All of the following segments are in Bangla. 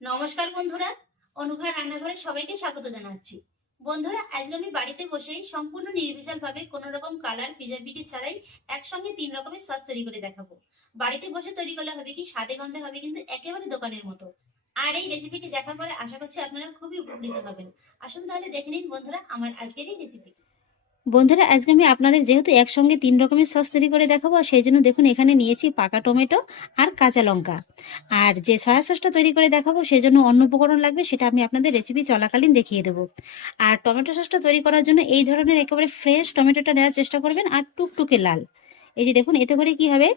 নমস্কার বন্ধুরা, অনুভা রান্নাঘরে সবাইকে স্বাগত জানাচ্ছি। বন্ধুরা আজকে আমি বাড়িতে বসেই সম্পূর্ণ নির্বিশাল ভাবে কোন রকম কালার পিজাপিটি ছাড়াই একসঙ্গে তিন রকমের সস তৈরি করে দেখাবো। বাড়িতে বসে তৈরি করলে হবে কি, স্বাদে গন্ধে হবে কিন্তু একেবারে দোকানের মতো। আর এই রেসিপিটি দেখার পরে আশা করছি আপনারা খুবই উপকৃত হবেন। আসুন তাহলে দেখে নিন বন্ধুরা, আমার আজকের এই রেসিপিটি বন্ধুরা, আজকে আমি আপনাদের যেহেতু একসঙ্গে তিন রকমের সস তৈরি করে দেখাবো সেই জন্য দেখুন, এখানে নিয়েছি পাকা টমেটো আর কাঁচা লঙ্কা। আর যে সয়া সসটা তৈরি করে দেখাবো, সেই জন্য অন্য উপকরণ লাগবে, সেটা আমি আপনাদের রেসিপি চলাকালীন দেখিয়ে দেবো। আর টমেটো সসটা তৈরি করার জন্য এই ধরনের একেবারে ফ্রেশ টমেটোটা নেওয়ার চেষ্টা করবেন, আর টুকটুকে লাল। এই যে দেখুন, এতে করে কি হবে,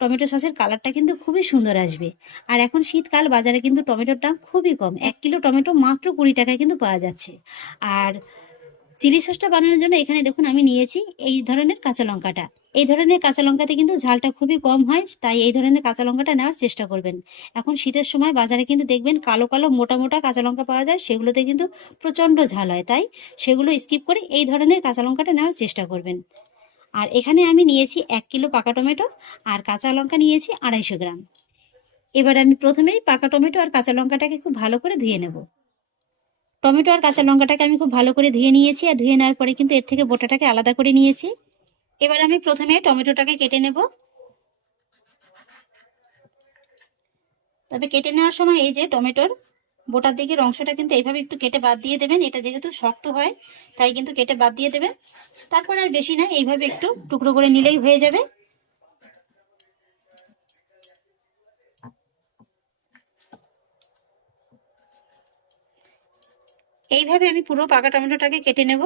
টমেটো সসের কালারটা কিন্তু খুবই সুন্দর আসবে। আর এখন শীতকাল, বাজারে কিন্তু টমেটোর দাম খুবই কম। এক কিলো টমেটো মাত্র কুড়ি টাকায় কিন্তু পাওয়া যাচ্ছে। আর চিলি সসটা বানানোর জন্য এখানে দেখুন আমি নিয়েছি এই ধরনের কাঁচা লঙ্কাটা। এই ধরনের কাঁচা লঙ্কাতে কিন্তু ঝালটা খুবই কম হয়, তাই এই ধরনের কাঁচা লঙ্কাটা নেওয়ার চেষ্টা করবেন। এখন শীতের সময় বাজারে কিন্তু দেখবেন কালো কালো মোটা মোটা কাঁচা লঙ্কা পাওয়া যায়, সেগুলোতে কিন্তু প্রচণ্ড ঝাল হয়, তাই সেগুলো স্কিপ করে এই ধরনের কাঁচা লঙ্কাটা নেওয়ার চেষ্টা করবেন। আর এখানে আমি নিয়েছি এক কিলো পাকা টমেটো আর কাঁচা লঙ্কা নিয়েছি আড়াইশো গ্রাম। এবার আমি প্রথমেই পাকা টমেটো আর কাঁচা লঙ্কাটাকে খুব ভালো করে ধুয়ে নেব। টমেটো আর কাঁচা লঙ্কাটাকে আমি খুব ভালো করে ধুয়ে নিয়েছি আর ধুয়ে নেওয়ার পরে কিন্তু এর থেকে বোটাটাকে আলাদা করে নিয়েছি। এবার আমি প্রথমে টমেটোটাকে কেটে নেব। তবে কেটে নেওয়ার সময় এই যে টমেটোর বোটার দিকের অংশটা কিন্তু এইভাবে একটু কেটে বাদ দিয়ে দেবেন, এটা যেহেতু শক্ত হয়, তাই কিন্তু কেটে বাদ দিয়ে দেবেন। তারপর আর বেশি না, এইভাবে একটু টুকরো করে নিলেই হয়ে যাবে। এইভাবে আমি পুরো পাকা টমেটোটাকে কেটে নেব।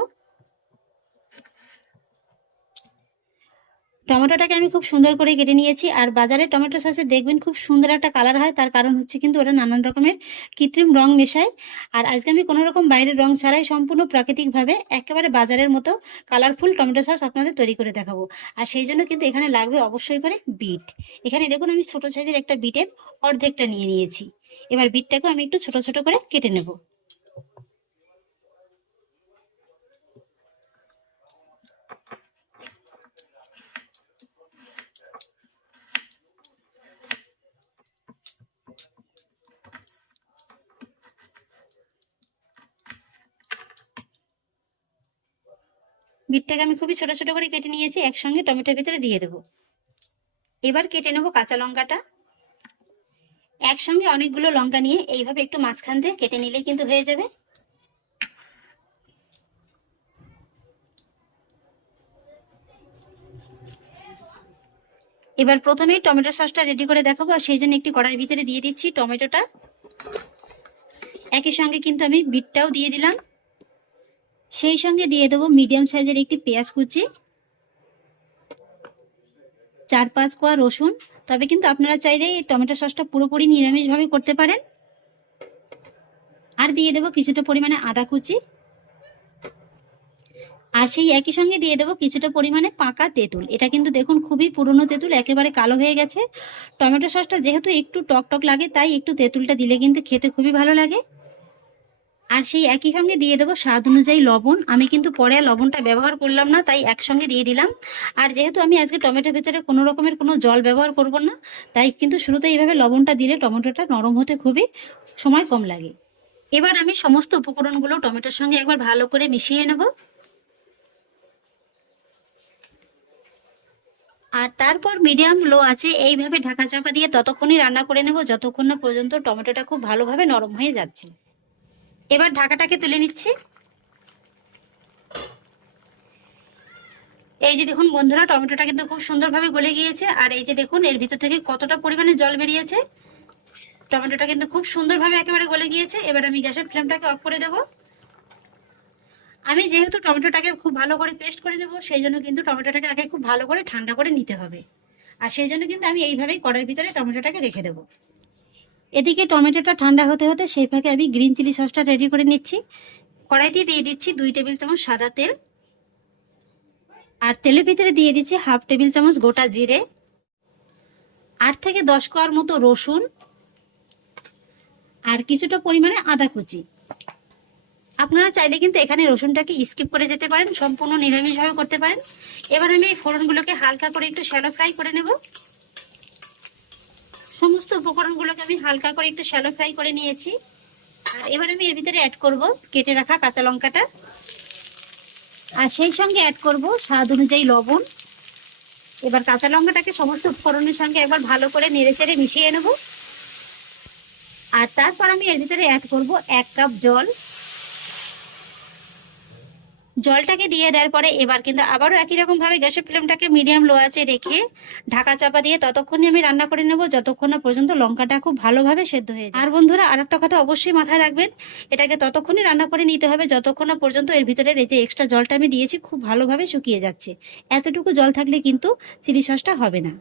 টমেটোটাকে আমি খুব সুন্দর করে কেটে নিয়েছি আর বাজারে টমেটো সসে দেখবেন খুব সুন্দর একটা কালার হয়, তার কারণ হচ্ছে কিন্তু ওরা নানান রকমের কৃত্রিম রং মেশায়। আর আজকে আমি কোনো রকম বাইরের রং ছাড়াই সম্পূর্ণ প্রাকৃতিকভাবে একেবারে বাজারের মতো কালারফুল টমেটো সস আপনাদের তৈরি করে দেখাবো। আর সেই জন্য কিন্তু এখানে লাগবে অবশ্যই করে বিট। এখানে দেখুন আমি ছোটো সাইজের একটা বিটের অর্ধেকটা নিয়ে নিয়েছি। এবার বিটটাকে আমি একটু ছোট ছোট করে কেটে নেব। বিটটাকে আমি খুবই ছোট ছোট করে কেটে নিয়েছি, একসঙ্গে টমেটোর ভিতরে দিয়ে দেবো। এবার কেটে নেব কাঁচা লঙ্কাটা। একসঙ্গে অনেকগুলো লঙ্কা নিয়ে এইভাবে একটু মাঝখান দিয়ে কেটে নিলে কিন্তু হয়ে যাবে। এবার প্রথমেই টমেটো সসটা রেডি করে দেখাবো, আর সেই জন্য একটি কড়াইয়ের ভিতরে দিয়ে দিচ্ছি টমেটোটা। একই সঙ্গে কিন্তু আমি বিটটাও দিয়ে দিলাম। সেই সঙ্গে দিয়ে দেবো মিডিয়াম সাইজের একটি পেঁয়াজ কুচি, চার পাঁচ কোয়া রসুন। তবে কিন্তু আপনারা চাইলে টমেটো সসটা পুরোপুরি নিরামিষভাবে করতে পারেন। আর দিয়ে দেবো কিছুটা পরিমাণে আদা কুচি। আর সেই একই সঙ্গে দিয়ে দেবো কিছুটা পরিমাণে পাকা তেঁতুল। এটা কিন্তু দেখুন খুবই পুরনো তেঁতুল, একেবারে কালো হয়ে গেছে। টমেটো সসটা যেহেতু একটু টক টক লাগে, তাই একটু তেঁতুলটা দিলে কিন্তু খেতে খুবই ভালো লাগে। আর সেই একই সঙ্গে দিয়ে দেবো স্বাদ অনুযায়ী লবণ। আমি কিন্তু পরে লবণটা ব্যবহার করলাম না, তাই একসঙ্গে দিয়ে দিলাম। আর যেহেতু আমি আজকে টমেটোর ভেতরে কোনো রকমের কোনো জল ব্যবহার করব না, তাই কিন্তু শুরুতে এইভাবে লবণটা দিলে টমেটোটা নরম হতে খুবই সময় কম লাগে। এবার আমি সমস্ত উপকরণগুলো টমেটোর সঙ্গে একবার ভালো করে মিশিয়ে নেব। আর তারপর মিডিয়াম লো আছে, এইভাবে ঢাকা চাপা দিয়ে ততক্ষণই রান্না করে নেব, যতক্ষণ না পর্যন্ত টমেটোটা খুব ভালোভাবে নরম হয়ে যাচ্ছে। এবার ঢাকাটাকে তুলে নিচ্ছি। এই যে দেখুন বন্ধুরা, টমেটোটা কিন্তু খুব সুন্দরভাবে গলে গিয়েছে, আর এই যে দেখুন, এর ভিতর থেকে কতটা পরিমাণে জল বেরিয়েছে। টমেটোটা কিন্তু খুব সুন্দরভাবে একেবারে গলে গিয়েছে। এবার আমি গ্যাসের ফ্লেমটাকে অফ করে দেব। আমি যেহেতু টমেটোটাকে খুব ভালো করে পেস্ট করে নেব, সেই জন্য কিন্তু টমেটোটাকে আগে খুব ভালো করে ঠান্ডা করে নিতে হবে। আর সেই জন্য কিন্তু আমি এইভাবেই কড়াইয়ের ভিতরে টমেটোটাকে রেখে দেবো। এদিকে টমেটোটা ঠান্ডা হতে হতে সেই ফাঁকে আমি গ্রিন চিলি সসটা রেডি করে নিচ্ছি। কড়াইতে দিয়ে দিচ্ছি দুই টেবিল চামচ সাদা তেল। আর তেলের ভিতরে দিয়ে দিচ্ছি হাফ টেবিল চামচ গোটা জিরে। আট থেকে দশ কোয়ার মতো রসুন। আর কিছুটা পরিমাণে আদা কুচি। আপনারা চাইলে কিন্তু এখানে রসুনটাকে স্কিপ করে যেতে পারেন, সম্পূর্ণ নিরামিষভাবে করতে পারেন। এবার আমি এই ফোড়নগুলোকে হালকা করে একটু শ্যালো ফ্রাই করে নেব। সমস্ত উপকরণগুলোকে আমি হালকা করে একটু শ্যালো ফ্রাই করে নিয়েছি। আর এবার আমি এর ভিতরে অ্যাড করব কেটে রাখা কাঁচা লঙ্কাটা। আর সেই সঙ্গে অ্যাড করব স্বাদ অনুযায়ী লবণ। এবার কাঁচা লঙ্কাটাকে সমস্ত উপকরণের সঙ্গে একবার ভালো করে নেড়ে চেড়ে মিশিয়ে নেব। আর তারপর আমি এর ভিতরে অ্যাড করব এক কাপ জল। জলটাকে দিয়ে দেওয়ার পরে এবার কিন্তু আবারও একই রকম ভাবে গ্যাসের ফ্লেমটাকে মিডিয়াম লো আছে রেখে ঢাকা চাপা দিয়ে ততক্ষণই আমি রান্না করে নেব। যতক্ষণ না পর্যন্ত লঙ্কাটা খুব ভালোভাবে সেদ্ধ হয়ে যায়। আর বন্ধুরা আর একটা কথা অবশ্যই মাথায় রাখবেন, এটাকে ততক্ষণই রান্না করে নিতে হবে। যতক্ষণ না পর্যন্ত এর ভিতরে এই যে এক্সট্রা জলটা আমি দিয়েছি, খুব ভালোভাবে শুকিয়ে যাচ্ছে। এতটুকু জল থাকলে কিন্তু চিলি সসটা হবে না।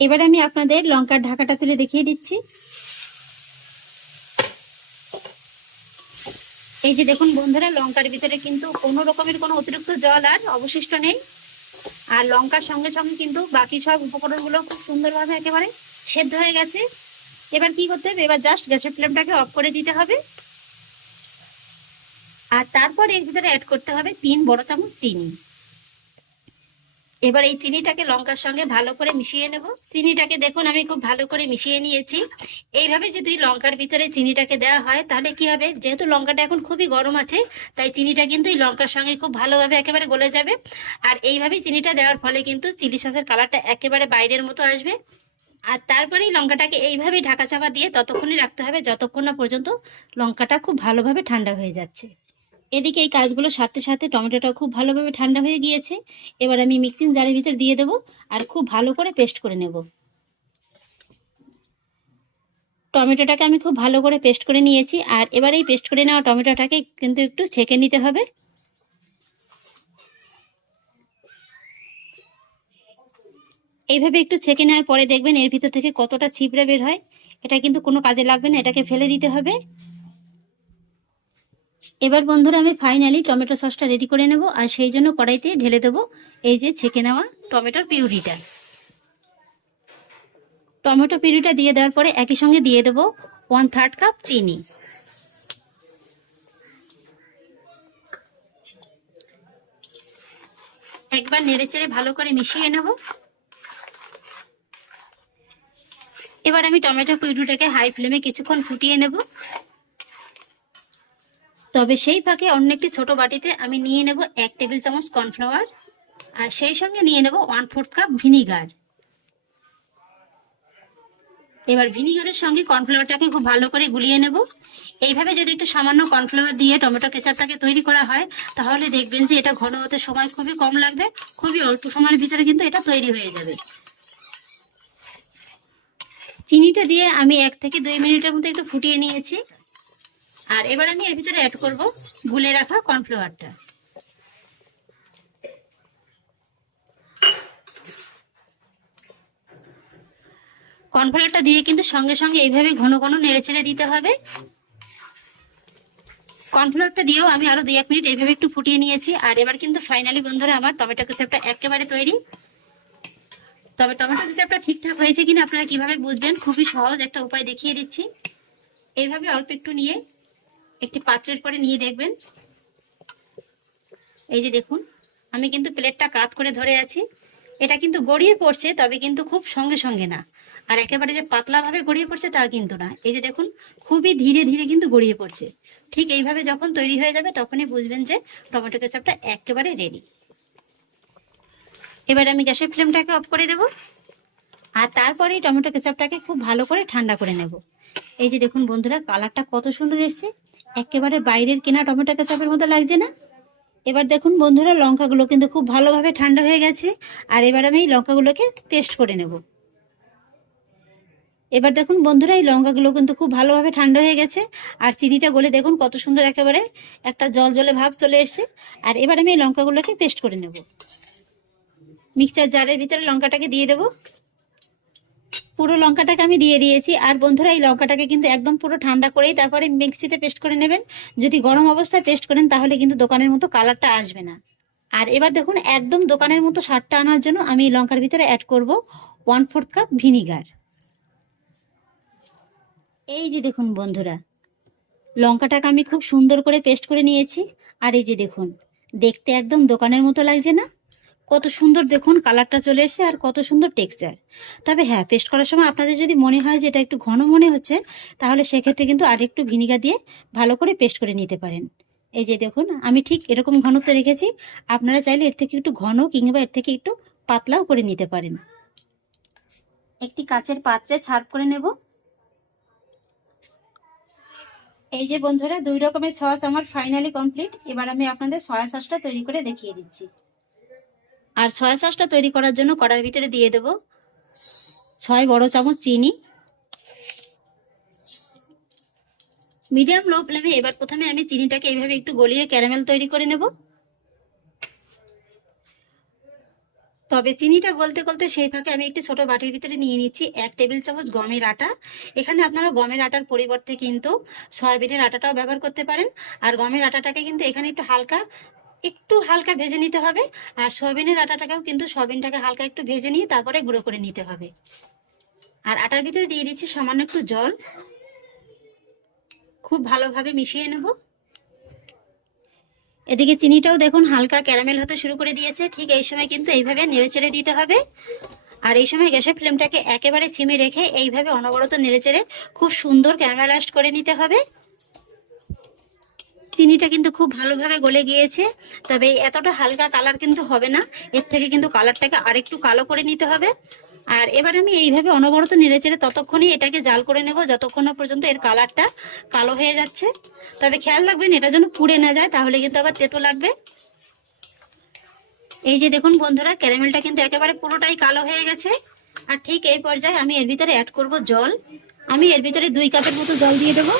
এবার আমি আপনাদের লঙ্কার ঢাকাটা তুলে দেখিয়ে দিচ্ছি। এই যে দেখুন বন্ধুরা, লঙ্কার ভিতরে কিন্তু কোনো রকমের কোনো অতিরিক্ত জল আর অবশিষ্ট নেই। আর লঙ্কার সঙ্গে সঙ্গে কিন্তু বাকি সব উপকরণগুলো খুব সুন্দরভাবে একেবারে সেদ্ধ হয়ে গেছে। এবার কি করতে হবে? এবার জাস্ট গ্যাসের ফ্লেমটাকে অফ করে দিতে হবে। আর তারপর এর ভিতরে অ্যাড করতে হবে তিন বড় চামচ চিনি। এবার এই চিনিটাকে লঙ্কার সঙ্গে ভালো করে মিশিয়ে নেব। চিনিটাকে দেখুন, আমি খুব ভালো করে মিশিয়ে নিয়েছি। এইভাবে যদি লঙ্কার ভিতরে চিনিটাকে দেওয়া হয়, তাহলে কি হবে? যেহেতু লঙ্কাটা এখন খুবই গরম আছে, তাই চিনিটা কিন্তু এই লঙ্কার সঙ্গে খুব ভালোভাবে একেবারে গলে যাবে। আর এইভাবে চিনিটা দেওয়ার ফলে কিন্তু চিলি সসের কালারটা একেবারে বাইরের মতো আসবে। আর তারপরেই লঙ্কাটাকে এইভাবেই ঢাকা চাপা দিয়ে ততক্ষণই রাখতে হবে, যতক্ষণ না পর্যন্ত লঙ্কাটা খুব ভালোভাবে ঠান্ডা হয়ে যাচ্ছে। এদিকে এই কাজগুলো সাথে সাথে টমেটোটা খুব ভালোভাবে ঠান্ডা হয়ে গিয়েছে। এবার আমি মিক্সিং জারের ভিতর দিয়ে দেবো আর খুব ভালো করে পেস্ট করে নেব। টমেটোটাকে আমি খুব ভালো করে পেস্ট করে নিয়েছি আর এবার এই পেস্ট করে নেওয়া টমেটোটাকে কিন্তু একটু ছেঁকে নিতে হবে। এইভাবে একটু ছেঁকে নেওয়ার পরে দেখবেন এর ভিতর থেকে কতটা ছিপড়ে বের হয়, এটা কিন্তু কোনো কাজে লাগবে না, এটাকে ফেলে দিতে হবে। এবার বন্ধুরা আমি ফাইনালি টমেটো সসটা রেডি করে নেব, আর সেই জন্য কড়াইতে ঢেলে দেবো এই যে ছেঁকে নেওয়া টমেটোর পিউরিটা। টমেটো পিউরিটা দিয়ে দেওয়ার পরে একই সঙ্গে দিয়ে দেবো ওয়ান থার্ড কাপ চিনি। একবার নেড়ে চেড়ে ভালো করে মিশিয়ে নেব। এবার আমি টমেটো পিউরিটাকে হাই ফ্লেমে কিছুক্ষণ ফুটিয়ে নেব। তবে সেই ফাঁকে অন্য একটি ছোট বাটিতে আমি নিয়ে নেব এক টেবিল চামচ কর্নফ্লাওয়ার আর সেই সঙ্গে নিয়ে নেব ওয়ান ফোর্থ কাপ ভিনিগার। এবার ভিনিগারের সঙ্গে কর্নফ্লাওয়ারটাকে খুব ভালো করে গুলিয়ে নেব। এইভাবে যদি একটু সামান্য কর্নফ্লাওয়ার দিয়ে টমেটো কেচাপটাকে তৈরি করা হয়, তাহলে দেখবেন যে এটা ঘন হতে সময় খুবই কম লাগবে, খুবই অল্প সময়ের ভিতরে কিন্তু এটা তৈরি হয়ে যাবে। চিনিটা দিয়ে আমি এক থেকে দুই মিনিটের মতো একটু ফুটিয়ে নিয়েছি। আর এবার আমি এর ভিতরে অ্যাড করব গুলে রাখা কর্নফ্লাওয়ারটা কর্নফ্লাওয়ারটা দিয়ে কিন্তু সঙ্গে সঙ্গে এইভাবে ঘন ঘন নেড়ে ছেড়ে দিতে হবে। কর্নফ্লাওয়ারটা দিয়েও আমি আরও দুই এক মিনিট এইভাবে একটু ফুটিয়ে নিয়েছি। আর এবার কিন্তু ফাইনালি বন্ধুরা আমার টমেটো কেচাপটা একেবারে তৈরি। তবে টমেটো কেচাপটা ঠিকঠাক হয়েছে কিনা আপনারা কীভাবে বুঝবেন? খুবই সহজ একটা উপায় দেখিয়ে দিচ্ছি। এইভাবে অল্প একটু নিয়ে একটি পাত্রের পরে নিয়ে দেখবেন। এই যে দেখুন, আমি কিন্তু প্লেটটা কাত করে ধরে আছি। এটা কিন্তু গড়িয়ে পড়ছে, তবে কিন্তু খুব সঙ্গে সঙ্গে না। আর একেবারে যে পাতলাভাবে গড়িয়ে পড়ছে তা কিন্তু না। এই যে দেখুন, খুবই ধীরে ধীরে কিন্তু গড়িয়ে পড়ছে। ঠিক এইভাবে যখন তৈরি হয়ে যাবে, তখনই বুঝবেন যে টমেটো কেচাপটা একেবারে রেডি এবার আমি গ্যাসের ফ্লেমটাকে অফ করে দেব। আর তারপরে টমেটো কেচাপটাকে খুব ভালো করে ঠান্ডা করে নেব। এই যে দেখুন বন্ধুরা, কালারটা কত সুন্দর এসছে। একেবারে বাইরের কেনা টমেটো কেচাপের মতো লাগছে না। এবার দেখুন বন্ধুরা, লঙ্কাগুলো কিন্তু খুব ভালোভাবে ঠান্ডা হয়ে গেছে। আর এবার আমি এই লঙ্কাগুলোকে পেস্ট করে নেব। এবার দেখুন বন্ধুরা, এই লঙ্কাগুলো কিন্তু খুব ভালোভাবে ঠান্ডা হয়ে গেছে। আর চিনিটা গলে দেখুন কত সুন্দর একেবারে একটা জল জলে ভাব চলে এসছে। আর এবার আমি এই লঙ্কাগুলোকে পেস্ট করে নেব। মিক্সচার জারের ভিতরে লঙ্কাটাকে দিয়ে দেবো। পুরো লঙ্কাটাকে আমি দিয়ে দিয়েছি। আর বন্ধুরা, এই লঙ্কাটাকে কিন্তু একদম পুরো ঠান্ডা করেই তারপরে মিক্সিতে পেস্ট করে নেবেন। যদি গরম অবস্থায় পেস্ট করেন, তাহলে কিন্তু দোকানের মতো কালারটা আসবে না। আর এবার দেখুন, একদম দোকানের মতো স্বাদটা আনার জন্য আমি এই লঙ্কার ভিতরে অ্যাড করব ওয়ান ফোর্থ কাপ ভিনিগার এই যে দেখুন বন্ধুরা, লঙ্কাটাকে আমি খুব সুন্দর করে পেস্ট করে নিয়েছি। আর এই যে দেখুন, দেখতে একদম দোকানের মতো লাগছে না? কত সুন্দর দেখুন কালারটা চলে এসেছে আর কত সুন্দর টেক্সচার। তবে হ্যাঁ পেস্ট করার সময় আপনাদের যদি মনে হয় যে এটা একটু ঘন মনে হচ্ছে, তাহলে সেক্ষেত্রে কিন্তু আর একটু ভিনিগার দিয়ে ভালো করে পেস্ট করে নিতে পারেন। এই যে দেখুন, আমি ঠিক এরকম ঘনত্ব রেখেছি। আপনারা চাইলে এর থেকে একটু ঘন কিংবা এর থেকে একটু পাতলাও করে নিতে পারেন। একটি কাচের পাত্রে সার্ভ করে নেব। এই যে বন্ধুরা, দুই রকমের সস আমার ফাইনালি কমপ্লিট এবার আমি আপনাদের সয়া সসটা তৈরি করে দেখিয়ে দিচ্ছি। আর সয়া সসটা তৈরি করার জন্য কড়ার ভিতরে দিয়ে দেব ছয় বড় চামচ চিনি। মিডিয়াম লো ফ্লেমে এবার প্রথমে আমি চিনিটাকে এইভাবে একটু গলিয়ে ক্যারামেল তৈরি করে নেব। তবে চিনিটা গলতে গলতে সেই ফাঁকে আমি একটি ছোট বাটির ভিতরে নিয়ে নিচ্ছি এক টেবিল চামচ গমের আটা। এখানে আপনারা গমের আটার পরিবর্তে কিন্তু সয়াবিনের আটাটাও ব্যবহার করতে পারেন। আর গমের আটাটাকে কিন্তু এখানে একটু হালকা একটু হালকা ভেজে নিতে হবে। আর সয়াবিনের আটাটাকেও কিন্তু সয়াবিনটাকে হালকা একটু ভেজে নিয়ে তারপরে গুঁড়ো করে নিতে হবে। আর আটার ভিতরে দিয়ে দিচ্ছি সামান্য একটু জল। খুব ভালোভাবে মিশিয়ে নেব। এদিকে চিনিটাও দেখুন হালকা ক্যারামেল হতে শুরু করে দিয়েছে। ঠিক এই সময় কিন্তু এইভাবে নেড়েচেড়ে দিতে হবে। আর এই সময় গ্যাসের ফ্লেমটাকে একেবারে সিমে রেখে এইভাবে অনবরত নেড়েচেড়ে খুব সুন্দর ক্যারামেলাইজড করে নিতে হবে। চিনিটা কিন্তু খুব ভালোভাবে গলে গিয়েছে, তবে এতটা হালকা কালার কিন্তু হবে না। এর থেকে কিন্তু কালারটাকে আরেকটু কালো করে নিতে হবে। আর এবার আমি এইভাবে অনবরত নেড়েচেড়ে ততক্ষণই এটাকে জাল করে নেব, যতক্ষণ পর্যন্ত এর কালারটা কালো হয়ে যাচ্ছে। তবে খেয়াল রাখবেন, এটা যেন পুড়ে না যায়, তাহলে কিন্তু আবার তেতো লাগবে। এই যে দেখুন বন্ধুরা ক্যারামেলটা কিন্তু একেবারে পুরোটাই কালো হয়ে গেছে। আর ঠিক এই পর্যায়ে আমি এর ভিতরে অ্যাড করব জল। আমি এর ভিতরে দুই কাপের মতো জল দিয়ে দেবো।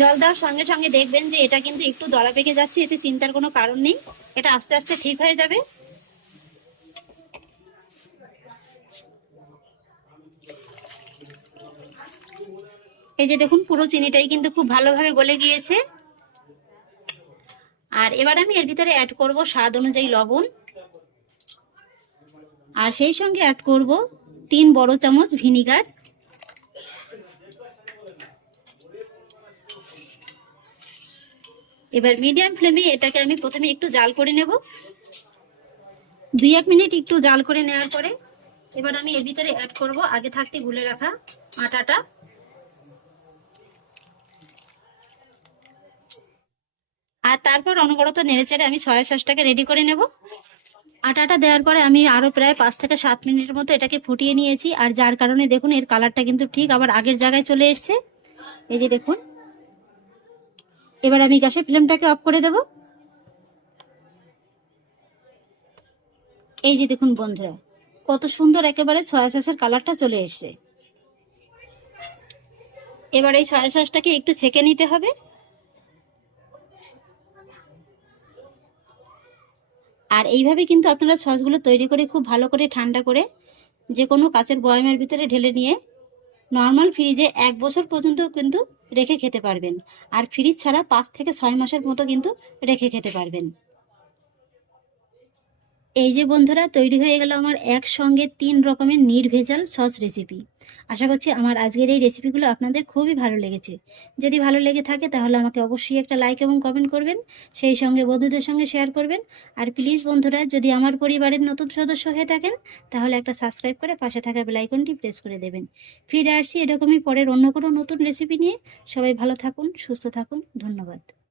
জল দেওয়ার সঙ্গে সঙ্গে দেখবেন যে এটা কিন্তু একটু দলা পেকে যাচ্ছে, এতে চিন্তার কোনো কারণ নেই। এটা আস্তে আস্তে ঠিক হয়ে যাবে। এই যে দেখুন, পুরো চিনিটাই কিন্তু খুব ভালোভাবে গলে গিয়েছে। আর এবার আমি এর ভিতরে অ্যাড করব স্বাদ অনুযায়ী লবণ। আর সেই সঙ্গে অ্যাড করব তিন বড় চামচ ভিনিগার এবার মিডিয়াম ফ্লেমে এটাকে আমি প্রথমে একটু জাল করে নেব। দুই এক মিনিট একটু জাল করে নেওয়ার পরে এবার আমি এর ভিতরে অ্যাড করব আগে থাকতে গুলে রাখা আটাটা। আর তারপর অনবরত নেড়েচেড়ে আমি সয়া সসটাকে রেডি করে নেব। আটাটা দেওয়ার পরে আমি আরও প্রায় পাঁচ থেকে সাত মিনিটের মতো এটাকে ফুটিয়ে নিয়েছি। আর যার কারণে দেখুন এর কালারটা কিন্তু ঠিক আবার আগের জায়গায় চলে এসছে। এই যে দেখুন এবার আমি গ্যাসের ফ্লেমটাকে অফ করে দেব। এই যে দেখুন বন্ধুরা, কত সুন্দর একেবারে সয়া সসের কালারটা চলে এসছে। এবার এই সয়া সসটাকে একটু ছেঁকে নিতে হবে। আর এইভাবে কিন্তু আপনারা সসগুলো তৈরি করে খুব ভালো করে ঠান্ডা করে যে কোনো কাচের বয়ামের ভিতরে ঢেলে নিয়ে নর্মাল ফ্রিজে এক বছর পর্যন্ত কিন্তু রেখে খেতে পারবেন। আর ফ্রিজ ছাড়া পাঁচ থেকে ছয় মাসের মতো কিন্তু রেখে খেতে পারবেন। এই যে বন্ধুরা, তৈরি হয়ে গেল আমার একসঙ্গে তিন রকমের নির্ভেজাল সস রেসিপি আশা করছি আমার আজকের এই রেসিপিগুলো আপনাদের খুবই ভালো লেগেছে। যদি ভালো লেগে থাকে তাহলে আমাকে অবশ্যই একটা লাইক এবং কমেন্ট করবেন, সেই সঙ্গে বন্ধুদের সঙ্গে শেয়ার করবেন। আর প্লিজ বন্ধুরা, যদি আমার পরিবারের নতুন সদস্য হয়ে থাকেন, তাহলে একটা সাবস্ক্রাইব করে পাশে থাকা বেলাইকনটি প্রেস করে দেবেন। ফিরে আসছি এরকমই পরের অন্য কোনো নতুন রেসিপি নিয়ে। সবাই ভালো থাকুন, সুস্থ থাকুন, ধন্যবাদ।